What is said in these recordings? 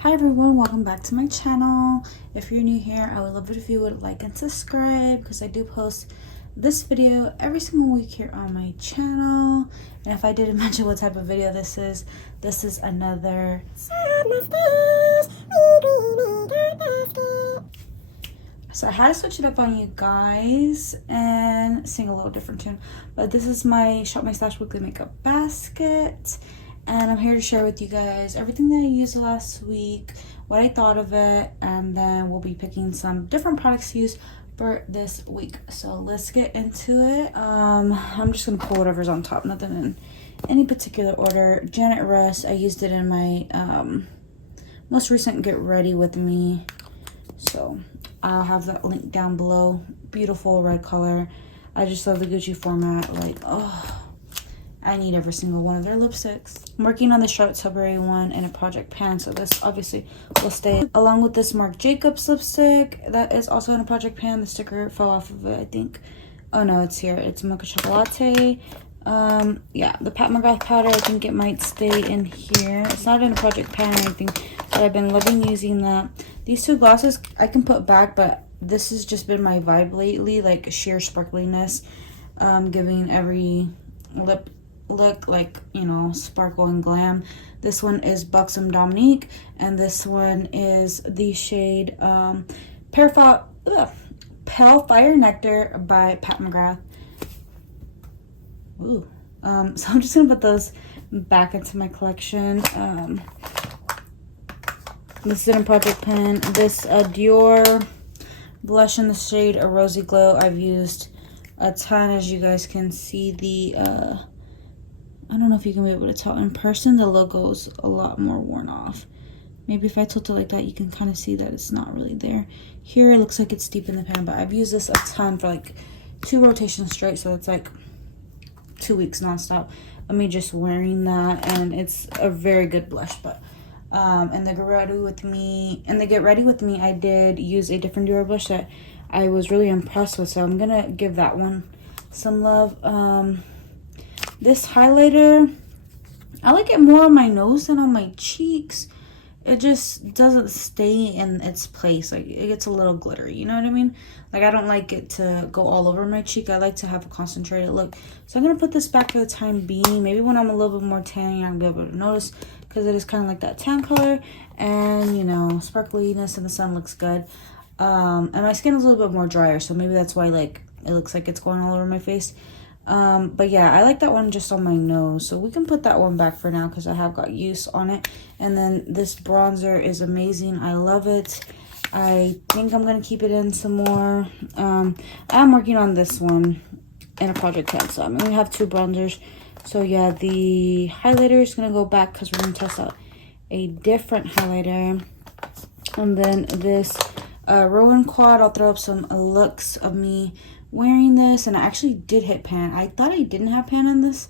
Hi everyone, welcome back to my channel. If you're new here, I would love it if you would like and subscribe because I do post this video every single week here on my channel. And if I didn't mention what type of video this is another so I had to switch it up on you guys and sing a little different tune. But this is my Shop My Stash weekly makeup basket. And I'm here to share with you guys everything that I used last week, what I thought of it, and then we'll be picking some different products to use for this week. So let's get into it. I'm just gonna pull whatever's on top, nothing in any particular order. Janet Rust, I used it in my most recent Get Ready With Me. So I'll have that link down below. Beautiful red color. I just love the Gucci format. Like, oh, I need every single one of their lipsticks. I'm working on the Charlotte Tilbury one in a project pan, so this obviously will stay. Along with this Marc Jacobs lipstick that is also in a project pan. The sticker fell off of it, I think. Oh no, it's here. It's Mocha Chocolate. Yeah, the Pat McGrath powder, I think it might stay in here. It's not in a project pan or anything, but I've been loving using that. These two glosses I can put back, but this has just been my vibe lately, like sheer sparkliness, giving every lip look like, you know, sparkle and glam. This one is Buxom Dominique, and this one is the shade Pale Fire Nectar by Pat McGrath. Ooh. So I'm just gonna put those back into my collection. This is in a project pen. This Dior blush in the shade a Rosy Glow. I've used a ton, as you guys can see. The I don't know if you can be able to tell in person, the logo's a lot more worn off. Maybe if I tilt it like that, you can kind of see that it's not really there. Here it looks like it's deep in the pan, but I've used this a ton for like 2 rotations straight, so it's like 2 weeks nonstop of me just wearing that, and it's a very good blush. But in the Get Ready With Me, I did use a different Dior blush that I was really impressed with, so I'm gonna give that one some love. This highlighter, I like it more on my nose than on my cheeks. It just doesn't stay in its place. Like, it gets a little glittery, you know what I mean? Like, I don't like it to go all over my cheek. I like to have a concentrated look. So I'm going to put this back for the time being. Maybe when I'm a little bit more tan, you're not going to be able to notice, because it is kind of like that tan color. And, you know, sparkliness in the sun looks good. And my skin is a little bit more drier, so maybe that's why, like, it looks like it's going all over my face. But yeah, I like that one just on my nose, so we can put that one back for now because I have got use on it. And then this bronzer is amazing. I love it. I think I'm gonna keep it in some more. I'm working on this one in a project tab, so I'm gonna have 2 bronzers. So yeah, the highlighter is gonna go back because we're gonna test out a different highlighter. And then this Rowan Quad, I'll throw up some looks of me wearing this, and I actually did hit pan. I thought I didn't have pan in this,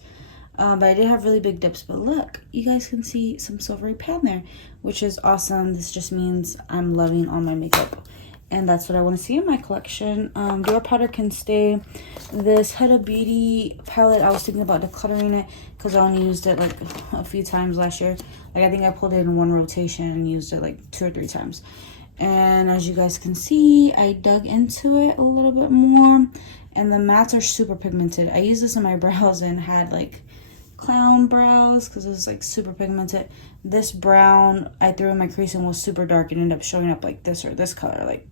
but I did have really big dips. But look, you guys can see some silvery pan there, which is awesome. This just means I'm loving all my makeup, and that's what I want to see in my collection. Dior powder can stay. This Huda Beauty palette, I was thinking about decluttering it because I only used it like a few times last year. Like, I think I pulled it in 1 rotation and used it like 2 or 3 times. And as you guys can see, I dug into it a little bit more, and the mattes are super pigmented. I used this in my brows and had like clown brows because it was like super pigmented. This brown I threw in my crease and was super dark and ended up showing up like this or this color. Like,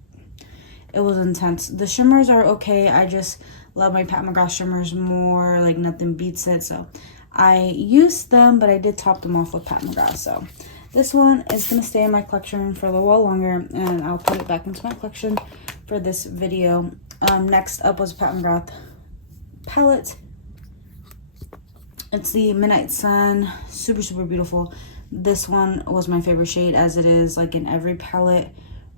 it was intense. The shimmers are okay. I just love my Pat McGrath shimmers more. Like, nothing beats it. So I used them, but I did top them off with Pat McGrath. So this one is going to stay in my collection for a little while longer, and I'll put it back into my collection for this video. Next up was Pat McGrath palette. It's the Midnight Sun. Super, super beautiful. This one was my favorite shade, as it is like in every palette.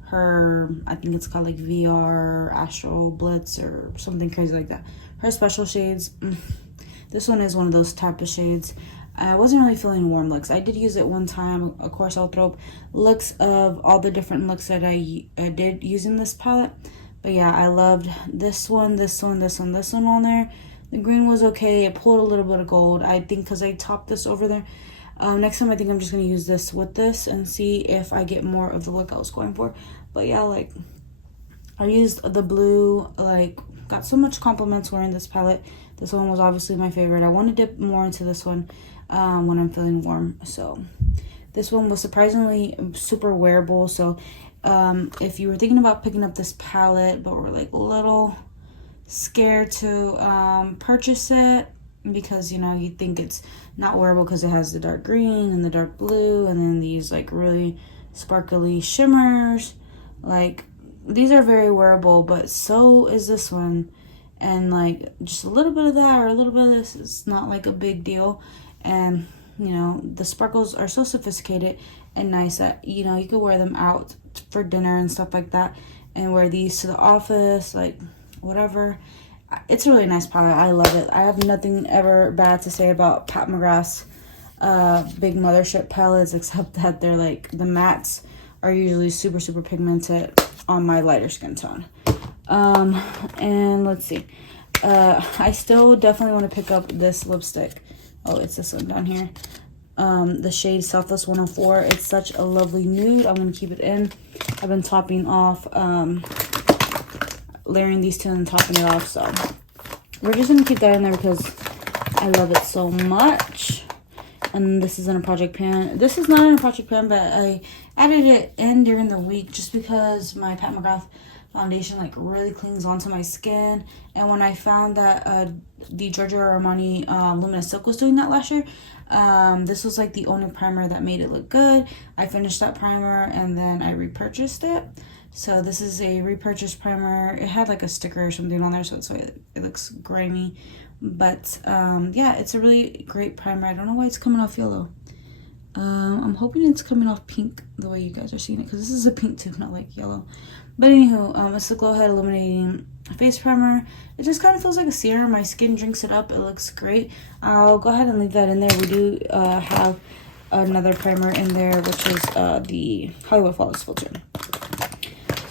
Her, I think it's called like VR, Astral Blitz, or something crazy like that. Her special shades. This one is one of those type of shades. I wasn't really feeling warm looks. I did use it one time. Of course, I'll throw up looks of all the different looks that I did using this palette. But yeah, I loved this one, this one, this one, this one on there. The green was okay. It pulled a little bit of gold. I think because I topped this over there. Next time I think I'm just going to use this with this and see if I get more of the look I was going for. But yeah, like, I used the blue, like, got so much compliments wearing this palette. This one was obviously my favorite. I want to dip more into this one when I'm feeling warm. So this one was surprisingly super wearable. So if you were thinking about picking up this palette but were like a little scared to purchase it because, you know, you think it's not wearable because it has the dark green and the dark blue and then these like really sparkly shimmers, like, these are very wearable, but so is this one. And like just a little bit of that or a little bit of this is not like a big deal. And you know, the sparkles are so sophisticated and nice that, you know, you could wear them out for dinner and stuff like that and wear these to the office, like whatever. It's a really nice palette. I love it. I have nothing ever bad to say about Pat McGrath's big Mothership palettes, except that they're like, the mattes are usually super, super pigmented on my lighter skin tone. And let's see. I still definitely want to pick up this lipstick. Oh, it's this one down here. The shade Selfless 104. It's such a lovely nude. I'm going to keep it in. I've been topping off, layering these two and topping it off. So we're just going to keep that in there because I love it so much. And this is in a project pan. This is not in a project pan, but I added it in during the week just because my Pat McGrath foundation like really clings onto my skin. And when I found that the Giorgio Armani Luminous Silk was doing that last year, this was like the only primer that made it look good. I finished that primer and then I repurchased it. So this is a repurchased primer. It had like a sticker or something on there, so that's why it looks grimy. But yeah, it's a really great primer. I don't know why it's coming off yellow. I'm hoping it's coming off pink the way you guys are seeing it, because this is a pink too, not like yellow. But anywho, it's the Glow Head Illuminating Face Primer. It just kind of feels like a serum. My skin drinks it up. It looks great. I'll go ahead and leave that in there. We do have another primer in there, which is the Hollywood Flawless Filter.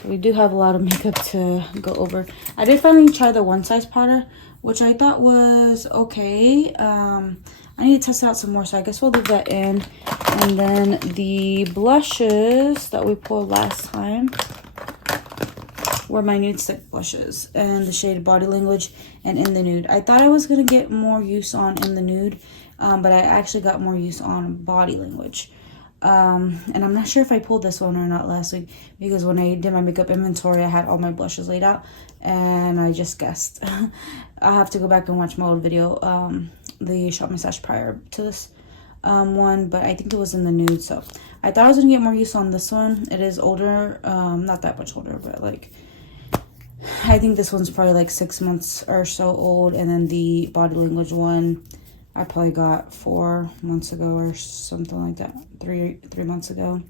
So we do have a lot of makeup to go over. I did finally try the One Size powder, which I thought was okay. I need to test it out some more, so I guess we'll leave that in. And then the blushes that we pulled last time were my Nudestick Blushes and the shade Body Language and In the Nude. I thought I was going to get more use on In the Nude, but I actually got more use on Body Language. And I'm not sure if I pulled this one or not last week, because when I did my makeup inventory, I had all my blushes laid out and I just guessed. I have to go back and watch my old video, the Shop My Stash prior to this one, but I think it was In the Nude. So I thought I was gonna get more use on this one. It is older, not that much older, but like, I think this one's probably like 6 months or so old. And then the Body Language one I probably got 4 months ago or something like that, three months ago.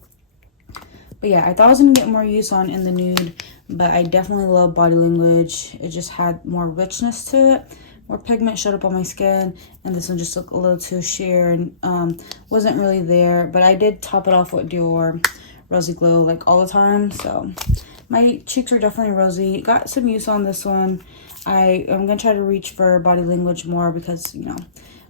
But yeah, I thought I was gonna get more use on In the Nude, but I definitely love Body Language. It just had more richness to it. More pigment showed up on my skin, and this one just looked a little too sheer and wasn't really there. But I did top it off with Dior Rosy Glow like all the time, so my cheeks are definitely rosy. Got some use on this one. I'm gonna try to reach for Body Language more because, you know,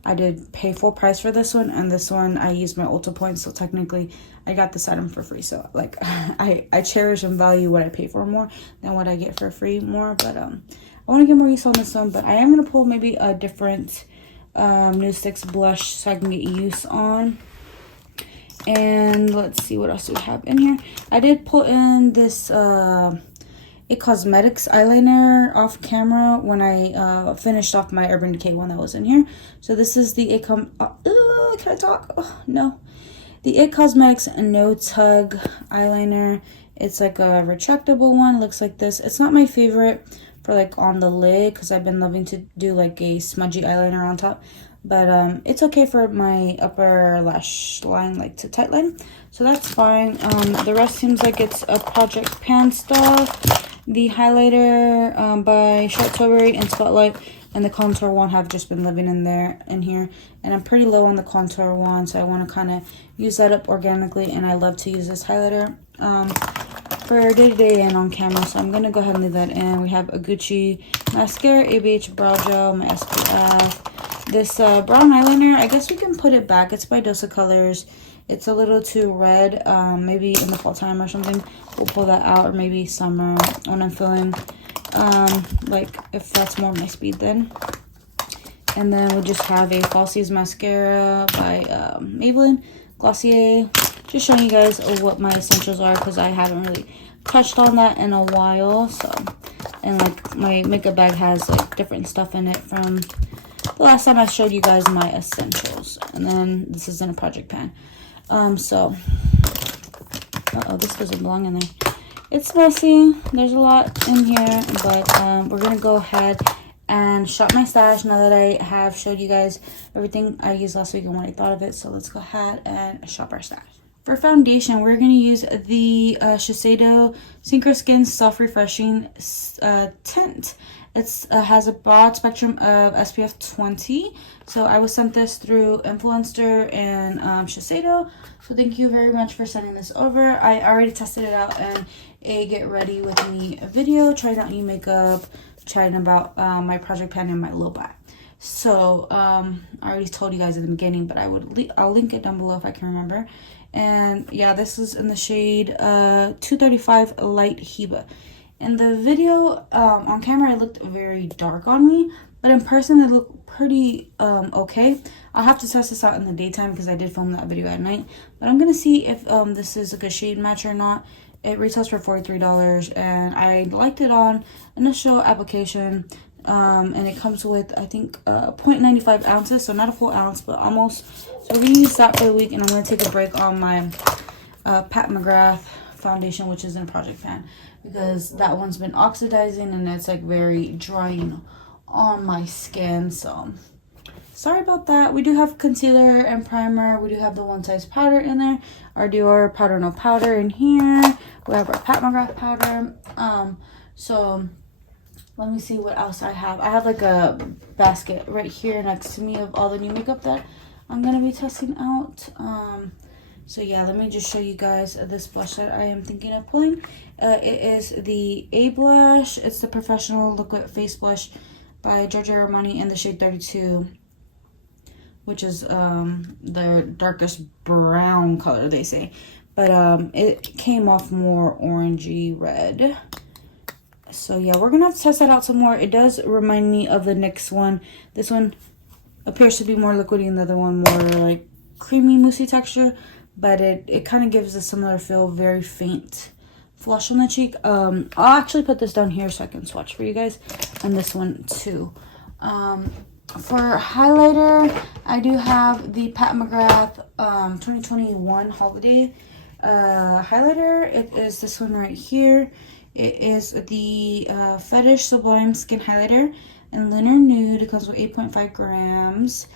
I did pay full price for this one, and this one I used my Ulta points, so technically I got this item for free. So like I cherish and value what I pay for more than what I get for free more. But I want to get more use on this one, but I am going to pull maybe a different Nudestick blush so I can get use on. And let's see what else do we have in here. I did pull in this Cosmetics Eyeliner off camera when I finished off my Urban Decay one that was in here. So this is the can I talk? Oh, no. The Cosmetics No Tug Eyeliner. It's like a retractable one. It looks like this. It's not my favorite for like on the lid, because I've been loving to do like a smudgy eyeliner on top, but it's okay for my upper lash line, like to tight line, so that's fine. The rest seems like it's a Project Pan stuff. The highlighter by Charlotte and Spotlight and the contour one have just been living in here, and I'm pretty low on the contour one, so I want to kind of use that up organically. And I love to use this highlighter for day-to-day and on camera, so I'm gonna go ahead and leave that in. We have a Gucci mascara, ABH brow gel, my SPF, this brown eyeliner. I guess we can put it back. It's by Dose Colors. It's a little too red. Maybe in the fall time or something, we'll pull that out, or maybe summer when I'm feeling like if that's more my speed then. And then we just have a Falsies mascara by Maybelline Glossier. Just showing you guys what my essentials are, because I haven't really touched on that in a while. So, and like my makeup bag has like different stuff in it from the last time I showed you guys my essentials. And then this is in a project pan. So, this doesn't belong in there. It's messy. There's a lot in here, but we're gonna go ahead and shop my stash now that I have showed you guys everything I used last week and what I thought of it. So let's go ahead and shop our stash. For foundation, we're going to use the Shiseido Synchro Skin Self Refreshing Tint. It has a broad spectrum of SPF 20. So I was sent this through Influencer and Shiseido. So thank you very much for sending this over. I already tested it out in a get ready with me video, trying out new makeup, chatting about my project pan and my low back. So I already told you guys in the beginning, but I'll link it down below if I can remember. And yeah, this is in the shade 235 Light Hiba. In the video on camera, it looked very dark on me, but in person it looked pretty okay. I'll have to test this out in the daytime because I did film that video at night, but I'm gonna see if this is a good shade match or not. It retails for $43, and I liked it on initial application. And it comes with, I think, 0.95 ounces, so not a full ounce, but almost. So we're gonna use that for the week, and I'm gonna take a break on my Pat McGrath foundation, which is in a project pan, because that one's been oxidizing and it's like very drying on my skin. So sorry about that. We do have concealer and primer. We do have the one size powder in there. Our Dior powder no powder in here. We have our Pat McGrath powder. So let me see what else I have. I have like a basket right here next to me of all the new makeup that I'm gonna be testing out. So yeah, let me just show you guys this blush that I am thinking of pulling. It is the A blush. It's the Professional Liquid Face Blush by Giorgio Armani in the shade 32, which is the darkest brown color, they say. But it came off more orangey red. So yeah, we're gonna have to test that out some more. It does remind me of the NYX one. This one appears to be more liquidy and the other one more like creamy moussey texture, but it kind of gives a similar feel, very faint flush on the cheek. I'll actually put this down here so I can swatch for you guys, and this one too. For highlighter, I do have the Pat McGrath 2021 holiday highlighter. It is this one right here. It is the Fetish Sublime Skin Highlighter in Lunar Nude. It comes with 8.5 grams.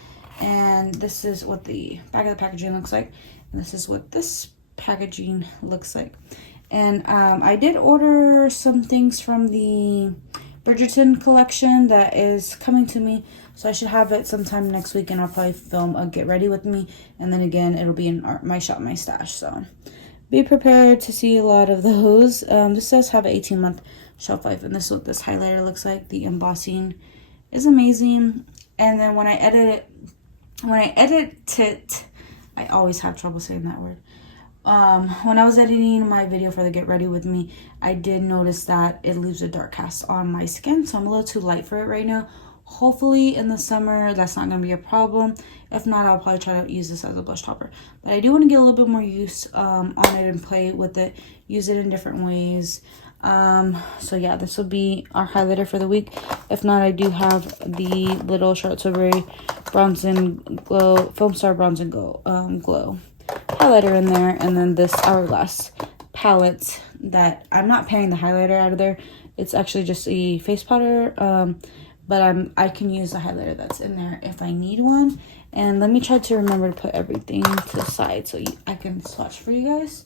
And this is what the back of the packaging looks like. And this is what this packaging looks like. And I did order some things from the Bridgerton collection that is coming to me. So I should have it sometime next week, and I'll probably film a get ready with me. And then again, it'll be in my shop, my stash. So be prepared to see a lot of those. This does have an 18-month shelf life, and this is what this highlighter looks like. The embossing is amazing. And then when I edit it, I always have trouble saying that word. When I was editing my video for the get ready with me, I did notice that it leaves a dark cast on my skin, so I'm a little too light for it right now. Hopefully in the summer that's not going to be a problem. If not, I'll probably try to use this as a blush topper. But I do want to get a little bit more use on it and play with it, use it in different ways. So yeah, this will be our highlighter for the week. If not, I do have the little Charlotte Tilbury Bronze and Glow, Foam Star Bronze and Glow highlighter in there. And then this Hourglass palette that I'm not pairing the highlighter out of there. It's actually just a face powder. But I can use the highlighter that's in there if I need one. And let me try to remember to put everything to the side so I can swatch for you guys.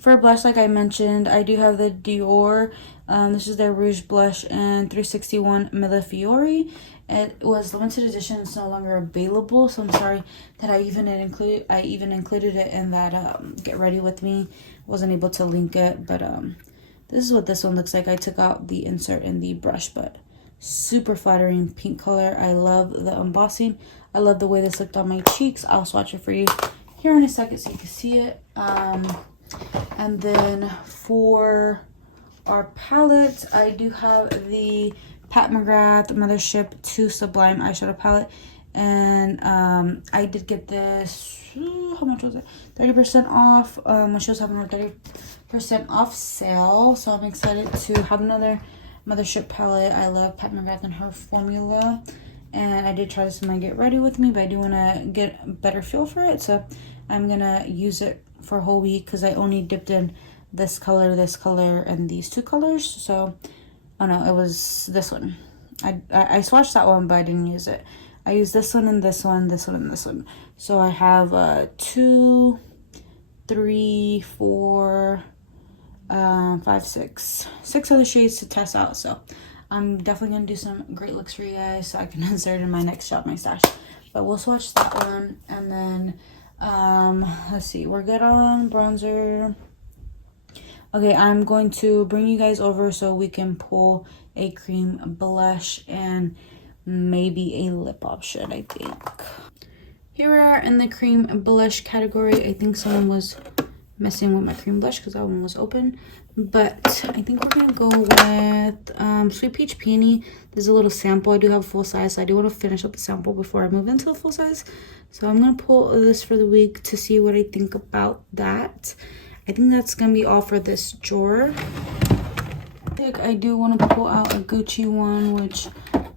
For blush, like I mentioned, I do have the Dior. This is their Rouge Blush and 361 Millefiori. It was limited edition. It's no longer available, so I'm sorry that I even included it in that get ready with me. Wasn't able to link it, but this is what this one looks like. I took out the insert in the brush, but super flattering pink color. I love the embossing. I love the way this looked on my cheeks. I'll swatch it for you here in a second so you can see it. And then for our palette, I do have the Mcgrath Mothership 2 Sublime eyeshadow palette. And I did get this, how much was it? 30% off when she was having her 30% off sale. So I'm excited to have another Mothership palette. I love Mcgrath and her formula. And I did try this in my Get Ready With Me, but I do want to get a better feel for it. So I'm going to use it for a whole week because I only dipped in this color, and these two colors. So, oh no, it was this one. I swatched that one, but I didn't use it. I used this one and this one, this one and this one. So I have 2, 3, 4, 5, 6 other shades to test out. So I'm definitely gonna do some great looks for you guys so I can insert in my next Shop My Stash. But we'll swatch that one, and then let's see, we're good on bronzer. Okay, I'm going to bring you guys over so we can pull a cream blush and maybe a lip option, I think. Here we are in the cream blush category. I think someone was messing with my cream blush because that one was open. But I think we're gonna go with Sweet Peach Peony. There's a little sample. I do have a full size, so I do want to finish up the sample before I move into the full size. So I'm gonna pull this for the week to see what I think about that. I think that's gonna be all for this drawer. I do want to pull out a Gucci one, which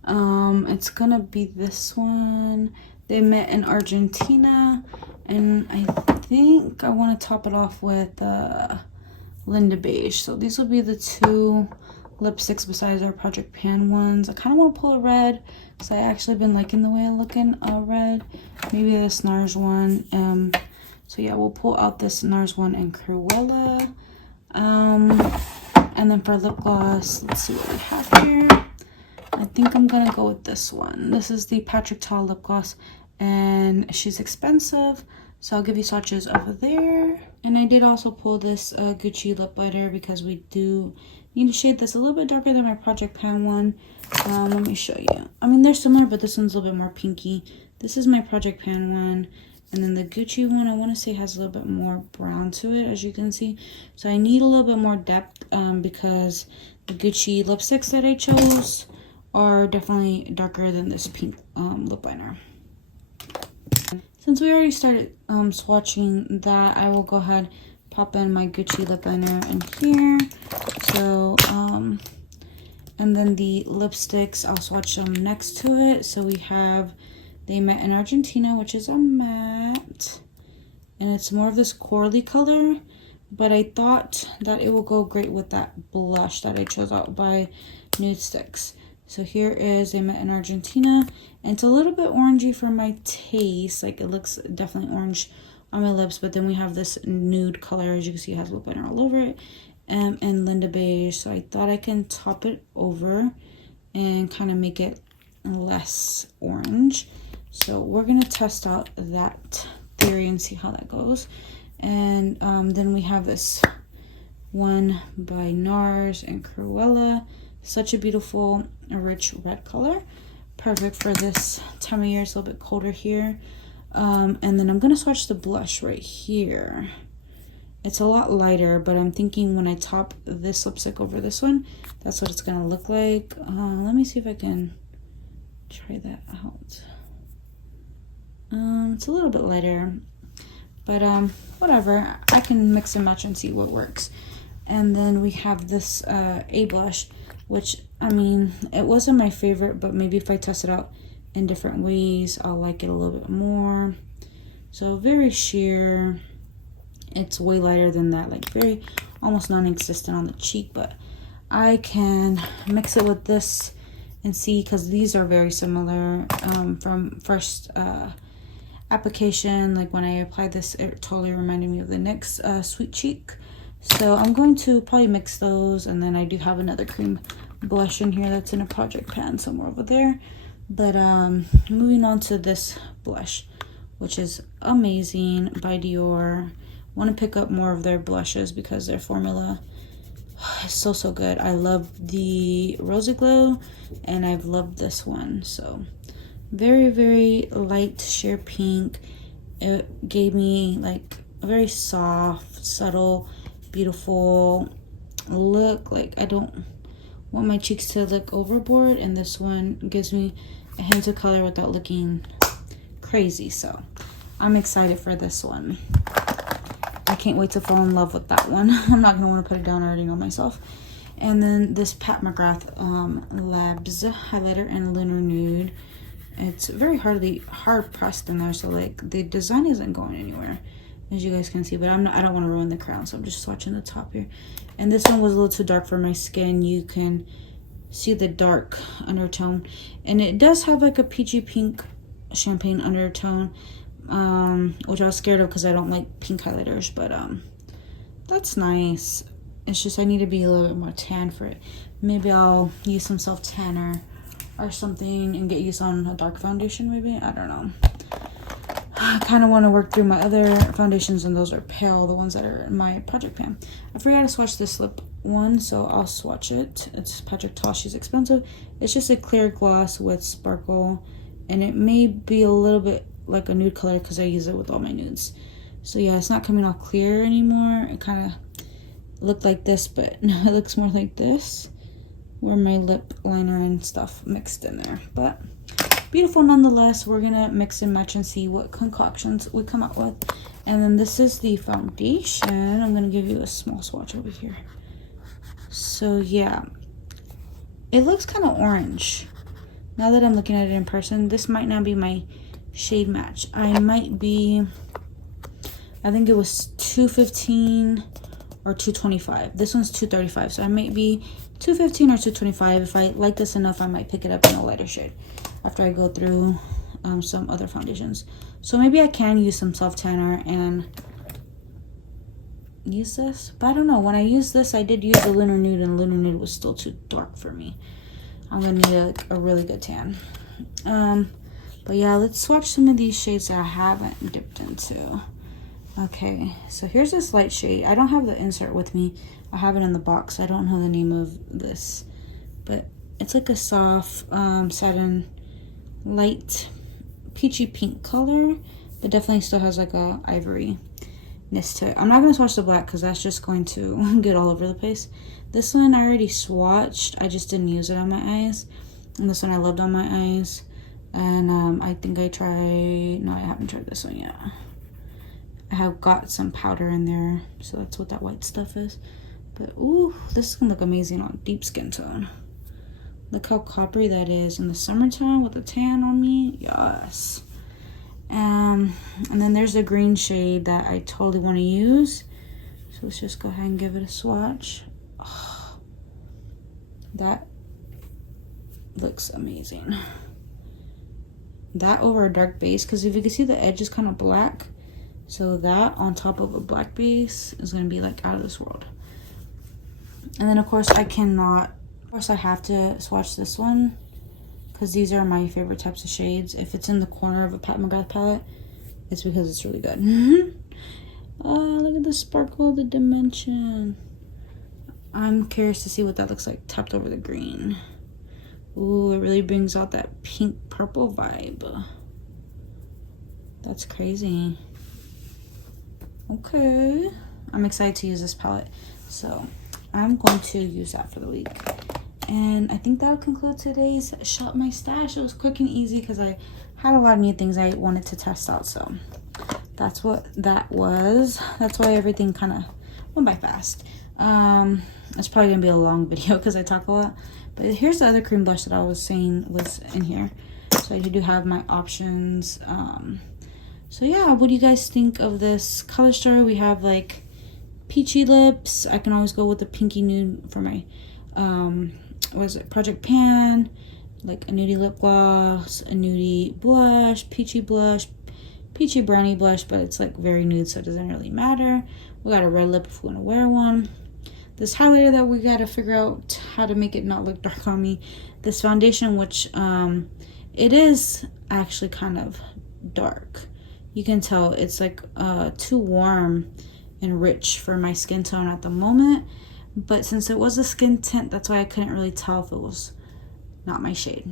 it's gonna be this one. They met in Argentina, and I think I want to top it off with Linda Beige. So these will be the two lipsticks besides our Project Pan ones. I kind of want to pull a red because I actually been liking the way I look in red. Maybe this NARS one. So yeah, we'll pull out this NARS one and Cruella. And then for lip gloss, let's see what we have here. I think I'm gonna go with this one. This is the Patrick Ta lip gloss, and she's expensive, so I'll give you swatches over there. And I did also pull this Gucci lip liner because we do need a shade that's a little bit darker than my Project Pan one. Let me show you. I mean, they're similar, but this one's a little bit more pinky. This is my Project Pan one. And then the Gucci one, I want to say has a little bit more brown to it, as you can see. So I need a little bit more depth because the Gucci lipsticks that I chose are definitely darker than this pink lip liner. Since we already started swatching that, I will go ahead pop in my Gucci lip liner in here. So, and then the lipsticks, I'll swatch them next to it. So we have They Met in Argentina, which is a matte, and it's more of this corally color, but I thought that it will go great with that blush that I chose out by Nudesticks. So here is They Met in Argentina, and it's a little bit orangey for my taste. Like, it looks definitely orange on my lips, but then we have this nude color, as you can see, it has lip liner all over it, and Linda Beige. So I thought I can top it over and kind of make it less orange. So we're gonna test out that theory and see how that goes. And then we have this one by NARS and Cruella. Such a beautiful, rich red color. Perfect for this time of year. It's a little bit colder here. And then I'm gonna swatch the blush right here. It's a lot lighter, but I'm thinking when I top this lipstick over this one, that's what it's gonna look like. Let me see if I can try that out. It's a little bit lighter, but whatever. I can mix and match and see what works. And then we have this A blush, which, I mean, it wasn't my favorite, but maybe if I test it out in different ways, I'll like it a little bit more. So very sheer. It's way lighter than that, like very almost non-existent on the cheek, but I can mix it with this and see, because these are very similar from first application. Like when I applied this, it totally reminded me of the NYX Sweet Cheek. So I'm going to probably mix those, and then I do have another cream blush in here that's in a Project Pan somewhere over there. But moving on to this blush, which is amazing, by Dior. Want to pick up more of their blushes because their formula It's so good. I love the Rosy Glow, and I've loved this one. So very light sheer pink. It gave me like a very soft, subtle, beautiful look. Like, I don't want my cheeks to look overboard, and this one gives me a hint of color without looking crazy. So I'm excited for this one. I can't wait to fall in love with that one. I'm not gonna want to put it down. I already know myself. And then this Pat Mcgrath Labs highlighter in Lunar Nude. It's very hard pressed in there, so like the design isn't going anywhere, as you guys can see. But I don't want to ruin the crown, so I'm just swatching the top here. And this one was a little too dark for my skin. You can see the dark undertone, and it does have like a peachy pink champagne undertone, which I was scared of because I don't like pink highlighters. But that's nice. It's just I need to be a little bit more tan for it. Maybe I'll use some self tanner or something and get used on a dark foundation. Maybe, I don't know. I kind of want to work through my other foundations, and those are pale, the ones that are in my project pan. I forgot to swatch this lip one, so I'll swatch it. It's Patrick Toshi's Expensive. It's just a clear gloss with sparkle, and it may be a little bit like a nude color because I use it with all my nudes. So yeah, it's not coming off clear anymore. It kind of looked like this, but it looks more like this, where my lip liner and stuff mixed in there. But beautiful nonetheless. We're gonna mix and match and see what concoctions we come up with. And then this is the foundation. I'm gonna give you a small swatch over here. So yeah, it looks kind of orange now that I'm looking at it in person. This might not be my shade match. I think it was 215 or 225. This one's 235, so I might be 215 or 225. If I like this enough, I might pick it up in a lighter shade after I go through some other foundations. So maybe I can use some self tanner and use this, but I don't know. When I used this, I did use the Lunar Nude, and Lunar Nude was still too dark for me. I'm gonna need a really good tan. But yeah, let's swatch some of these shades that I haven't dipped into. Okay, so here's this light shade. I don't have the insert with me. I have it in the box. I don't know the name of this, but it's like a soft satin, light peachy pink color, but definitely still has like a ivory-ness to it. I'm not going to swatch the black because that's just going to get all over the place. This one I already swatched. I just didn't use it on my eyes. And this one I loved on my eyes. And I think I haven't tried this one yet. I have got some powder in there, so that's what that white stuff is. But ooh, this is gonna look amazing on deep skin tone. Look how coppery that is in the summertime with the tan on me. Yes. And then there's a green shade that I totally want to use. So let's just go ahead and give it a swatch. Oh, that looks amazing. That over a dark base, because if you can see the edge is kind of black. So that on top of a black base is going to be like out of this world. And then of course I have to swatch this one because these are my favorite types of shades. If it's in the corner of a Pat Mcgrath palette, it's because it's really good. Oh, look at the sparkle, the dimension. I'm curious to see what that looks like tapped over the green. Ooh, it really brings out that pink purple vibe. That's crazy. Okay, I'm excited to use this palette, so I'm going to use that for the week. And I think that'll conclude today's Shop My Stash. It was quick and easy because I had a lot of new things I wanted to test out, so that's what that was. That's why everything kind of went by fast. It's probably gonna be a long video because I talk a lot. But here's the other cream blush that I was saying was in here. So I do have my options. So yeah, what do you guys think of this color story? We have like peachy lips. I can always go with the pinky nude for my project pan, like a nudie lip gloss, a nudie blush, peachy brownie blush, but it's like very nude, so it doesn't really matter. We got a red lip if we want to wear one. This highlighter that we got to figure out how to make it not look dark on me. This foundation, which it is actually kind of dark. You can tell it's like too warm and rich for my skin tone at the moment. but since it was a skin tint, that's why I couldn't really tell if it was not my shade.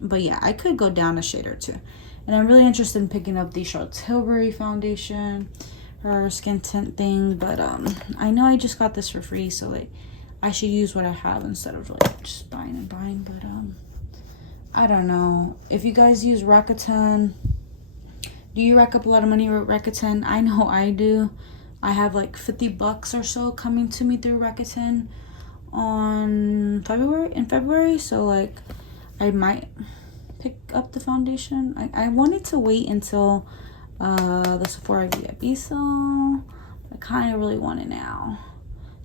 But yeah, I could go down a shade or two. And I'm really interested in picking up the Charlotte Tilbury foundation, her skin tint thing, but I know I just got this for free, so like I should use what I have instead of like just buying and buying. But I don't know if you guys use Rakuten. Do you rack up a lot of money with Rakuten? I know I do. I have like 50 bucks or so coming to me through Rakuten in February, so like I might pick up the foundation. I wanted to wait until the Sephora VIP sale. I kind of really want it now.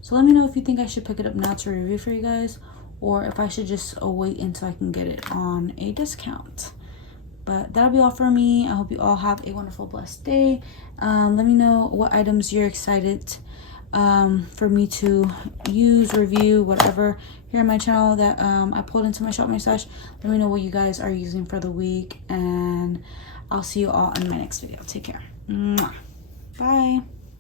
So let me know if you think I should pick it up now to review for you guys, or if I should just wait until I can get it on a discount. But that'll be all for me. I hope you all have a wonderful, blessed day. Let me know what items you're excited for me to use, review, whatever here on my channel that I pulled into my Shop My Stash. Let me know what you guys are using for the week, and I'll see you all in my next video. Take care. Mwah. Bye.